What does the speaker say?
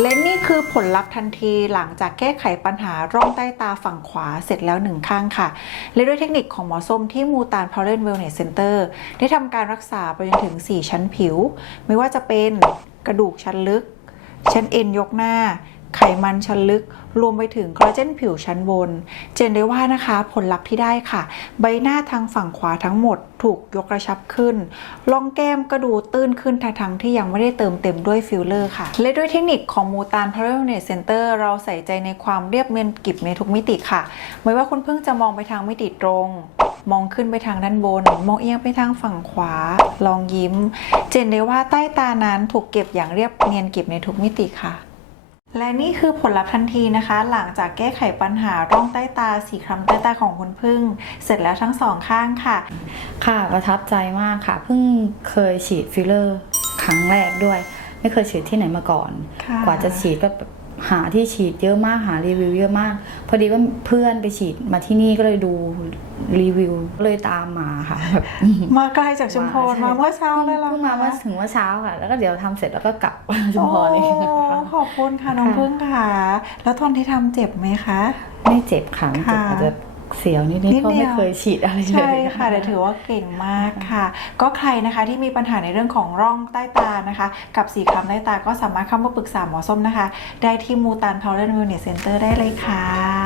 และนี่คือผลลัพธ์ทันทีหลังจากแก้ไขปัญหาร่องใต้ตาฝั่งขวาเสร็จแล้วหนึ่งข้างค่ะ และด้วยเทคนิคของหมอส้มที่มูตานพาวเลนเวลเนสเซ็นเตอร์ได้ทำการรักษาไปจนถึง 4 ชั้นผิว ไม่ว่าจะเป็นกระดูกชั้นลึก ชั้นเอ็นยกหน้า ไขมันชั้นลึก รวมไปถึงคอลลาเจนผิวชั้นบน เจนได้ว่านะคะผลลัพธ์ที่ได้ค่ะ ใบหน้าทางฝั่งขวาทั้งหมดถูกยกกระชับขึ้นร่องแก้มก็ดูตื้นขึ้นทั้งที่ยังไม่ได้เติมเต็มด้วยฟิลเลอร์ค่ะ และด้วยเทคนิคของมูตานพาราเนสเซนเตอร์เราใส่ใจในความเรียบเนียนกริบในทุกมิติค่ะ ไม่ว่าคุณเพิ่งจะมองไปทางมิติตรง มองขึ้นไปทางด้านบน มองเอียงไปทางฝั่งขวา ลองยิ้ม เจนได้ว่าใต้ตานั้นถูกเก็บอย่างเรียบเนียนกริบในทุกมิติค่ะ และนี่คือผลลัพธ์ทันทีนะคะ หลังจากแก้ไขปัญหาร่องใต้ตาสีคล้ำใต้ตาของคุณพึ่ง เสร็จแล้วทั้งสองข้างค่ะ ค่ะประทับใจมากค่ะเพิ่งเคยฉีดฟิลเลอร์ ครั้งแรกด้วย ไม่เคยฉีดที่ไหนมาก่อน ค่ะ กว่าจะฉีดก็แบบหาที่ฉีดเยอะมากหารีวิวเยอะมาก พอดีว่าเพื่อนไปฉีดมาที่นี่ก็เลยดู รีวิวก็เลยตามมาค่ะแบบมาไกลจากชุมพรใช่มาเมื่อเช้าเลยเหรอเพิ่งมาเมื่อคะถึงเมื่อเช้าค่ะ แล้วก็เดี๋ยวทำเสร็จแล้วก็กลับชุมพรเองโอ้ขอบคุณค่ะน้องค่ะพึ่งค่ะ แล้วตอนที่ทำเจ็บไหมคะ ไม่เจ็บค่ะไม่เจ็บค่ะอาจจะเสียวนิดนิดๆเพราะเดีไม่ยวเคยฉีดอะไรเลยใช่ค่ะแต่ถือว่าเก่งมากค่ะ ก็ใครนะคะที่มีปัญหาในเรื่องของร่องใต้ตานะคะ กับสีคล้ำใต้ตาก็สามารถเข้ามาปรึกษาหมอส้มนะคะ ได้ที่มูตานพาวเดอร์เวลเนสเซ็นเตอร์ได้เลยค่ะ